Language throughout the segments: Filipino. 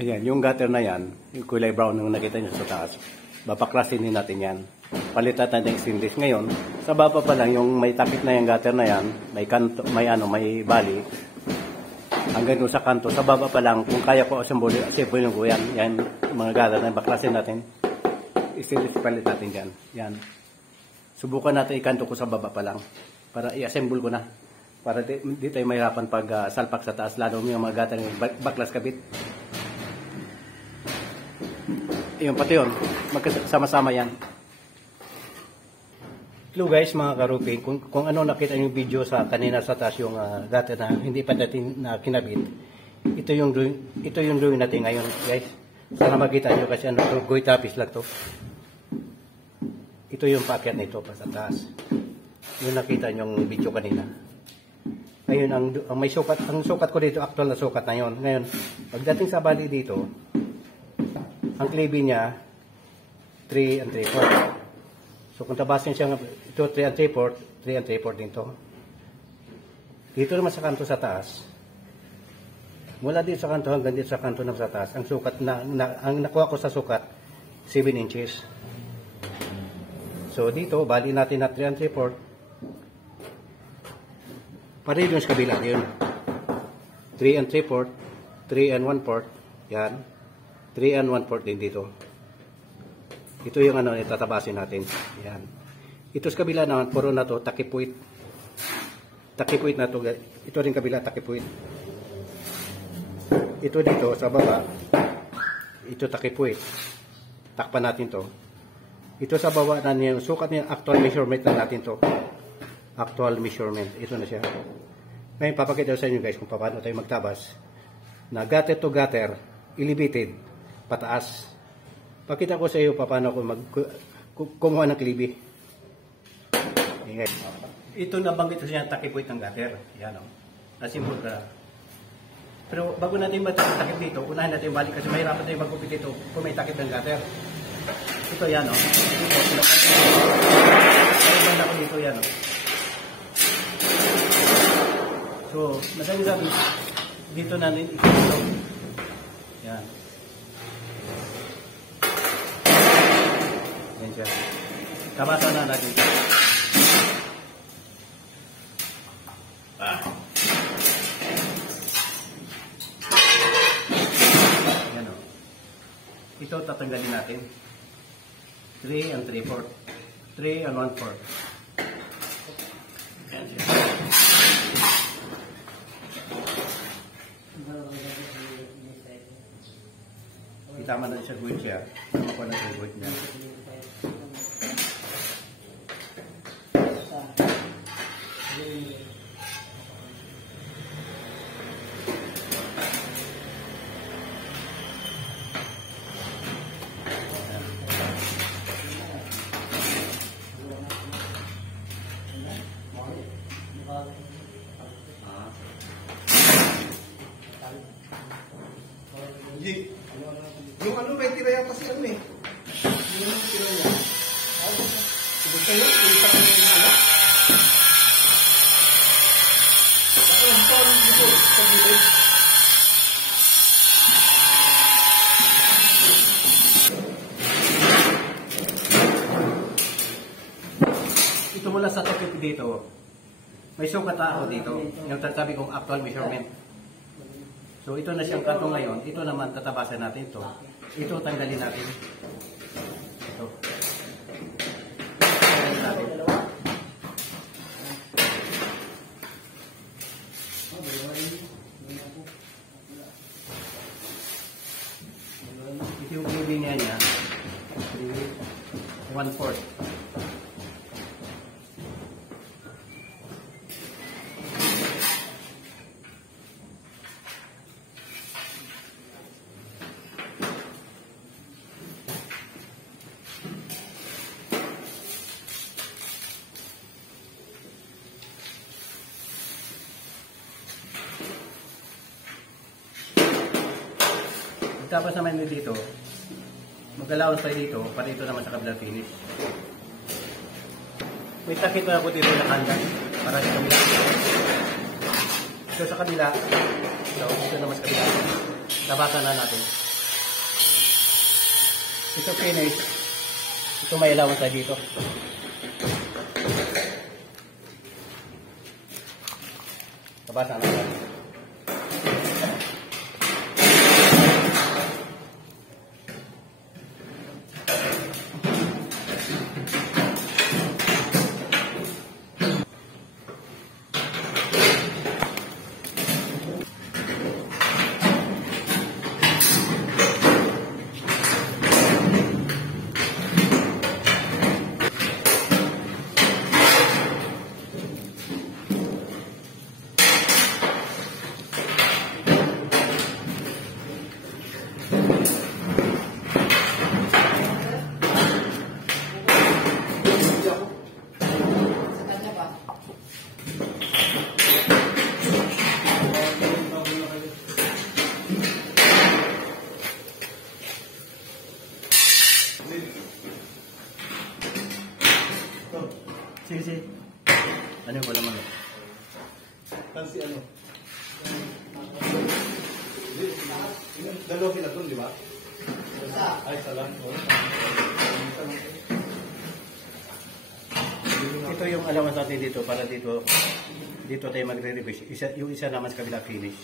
Ayan, yung gutter na yan, yung kulay brown yung nakita nyo sa taas, babaklasin din natin yan. Palitan natin yung stainless. Ngayon, sa baba pa lang, yung may takip na yung gutter na yan, may kanto, may bali, hanggang doon sa kanto, sa baba pa lang, kung kaya ko assemble ko yan, yan, mga gutter na baklasin natin, stainless palit natin dyan. Yan. Subukan natin ikanto ko sa baba pa lang, para i-assemble ko na. Para di tayo mahirapan pag salpak sa taas, lalo yung mga gutter yung baklas kabit. Yung pati yun, magkasama-sama yan. Hello guys, mga karupi, kung ano nakita yung video sa kanina sa taas yung gutter na hindi pa natin na kinabit, ito yung drawing natin ngayon guys. Sana makita nyo kasi ano to, goy tapis lang to. Ito yung paakyat nito pa sa taas. Yung nakita nyo yung video kanina. Ngayon, ang may sukat, ang sukat ko dito, actual na sukat na yun. Ngayon, pagdating sa bali dito, ang cleaving niya 3 and 3/4. So kung tabasin siya ito 3 and 3/4, 3 and 3/4 din to. Dito naman sa kanto sa taas. Mula dito sa kanto hanggang dito sa kanto ng sa taas, ang sukat ang nakuha ko sa sukat 7 inches. So dito bali natin na 3 and 3/4. Pareho yung sa kabila yun. 3 and 3/4, 3 and 1/4. Yan. 3 and 1/4 din dito. Ito yung ano, itatabasin natin. Yan. Ito sa kabila naman, puro na to, takipuit. Takipuit na to. Ito rin kabila, takipuit. Ito dito, sa baba, ito takipuit. Takpan natin to. Ito sa baba na yung sukat niya, actual measurement na natin to. Actual measurement. Ito na siya. Ngayon, papakita sa inyo guys kung paano tayo magtabas. Na gutter to gutter, elevated, pataas. Pakita ko sa iyo paano ako kumuha ng klibi. Ito nabanggit siya takipuit ng gutter. Yan o. Nasimbol ka. Pero bago natin takip dito, unahin natin balik kasi mahirapan tayo magkupit dito kung may takip ng gutter. Ito yan o. Ito ko dito yan o. So, madali sabi, dito natin ito. Yan. Yan siya. Tabasan na natin. Yan o. Ito tatanggalin natin. 3 and 3/4. 3 and 1/4. Yan siya. Itama na siya guhit siya. Tama ko na siya guhit niya. Yung ano may tira yata si ano eh. Yung tira niya. Ibig kayo, ibig kayo yung ano. Ako yung sorry dito, sa gilid. Ito mula sa takip dito. May sukat ako dito. Yung sabi kong actual measurement. So ito na siyang kanto ngayon. Ito naman tatabasan natin ito. Ito tanggalin natin. Ito. Tanggalin natin. Ito yung cleaving niya. 1/4. Tapos naman dito, mag-allowance tayo dito, para ito naman sa kabilang finish. May takip na ako dito na kanda para sa kabila. Ito sa kabila. Ito naman sa kabila. Tabasan na natin. Ito finish. Ito may ilawan tayo dito. Tabasan na natin. Sige. Ano ko naman? Kasi ano? Dalawa sila doon, di ba? Ay, isa lang. Ito yung alawas natin dito para dito tayo magre-revise. Yung isa naman sa kabila finish.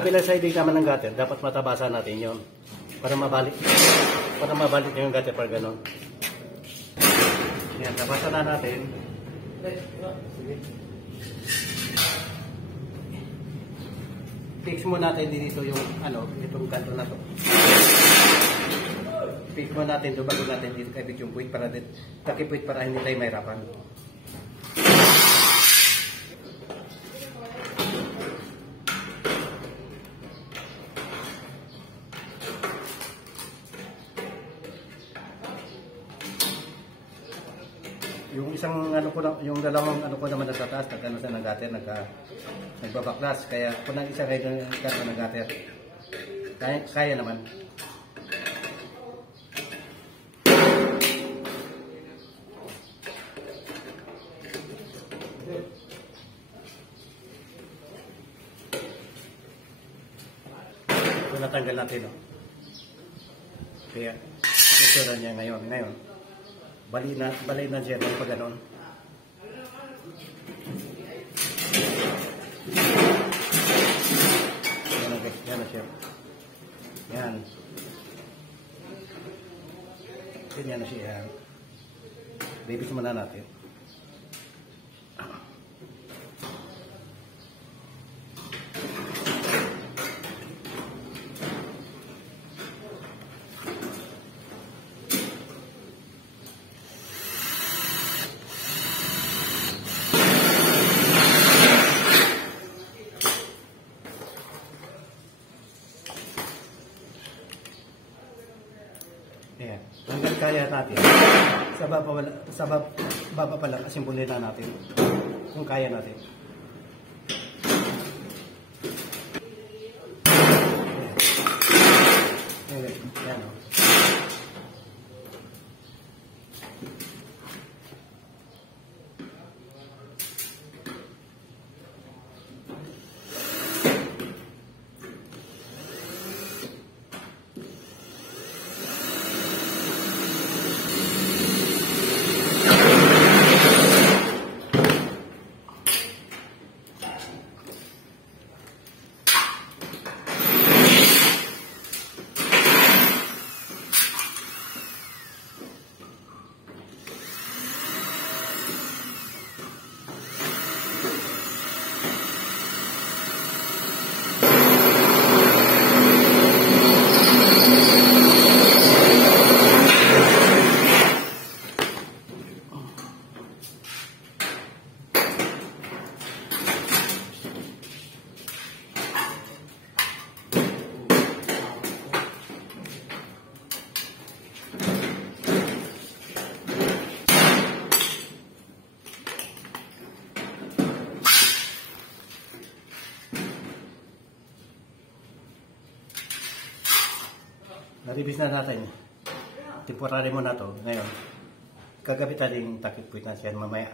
Kabilang siding naman ng gutter, dapat matabasan natin yon para mabalik yung gutter para ganon. Yan, tabasan na natin. Sige. Fix mo natin dito yung itong kanto na to. Fix mo natin ito bago natin dito kabit yung puwit para takipuwit para hindi tayo mahirapan. Yung isang yung dalawang naman nasa taas, sa nagater, nagbabaklas. Kaya kung ang isa kayo sa nagater, kaya naman. So, natanggal natin, no? Kaya, ito niya ngayon. Bali na siya pag ganon. Yan na siya. Yan. Yan na siya. Bibis muna natin. Ayan. Hanggang kaya natin. Sa baba pa lang, asimbulin na natin. Kung kaya natin. Ayan. Ayan. naribis na natin. Temporary mo na to. Ngayon, kagabit natin yung takip puwit na siya mamaya.